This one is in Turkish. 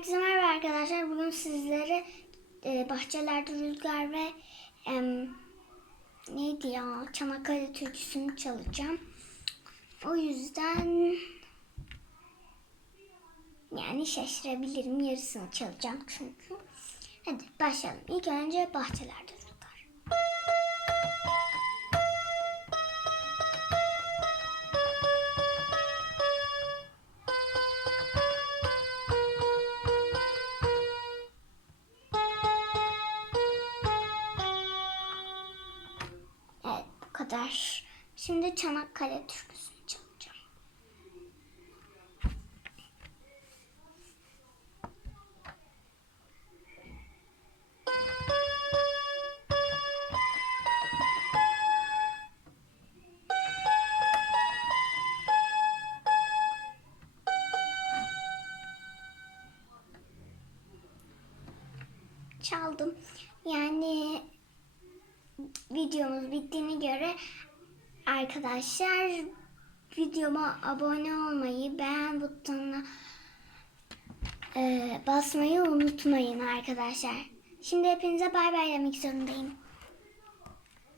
Herkese merhaba arkadaşlar. Bugün sizlere e, bahçelerde rüzgar ve em, neydi ya Çanakkale türküsünü çalacağım. O yüzden yani şaşırabilirim. Yarısını çalacağım çünkü. Hadi başlayalım. İlk önce bahçelerde kadar. Şimdi Çanakkale türküsünü çalacağım. Çaldım. Yani videomuz bittiğine göre arkadaşlar videoma abone olmayı, beğen butonuna e, basmayı unutmayın arkadaşlar. Şimdi hepinize bay bay demek zorundayım.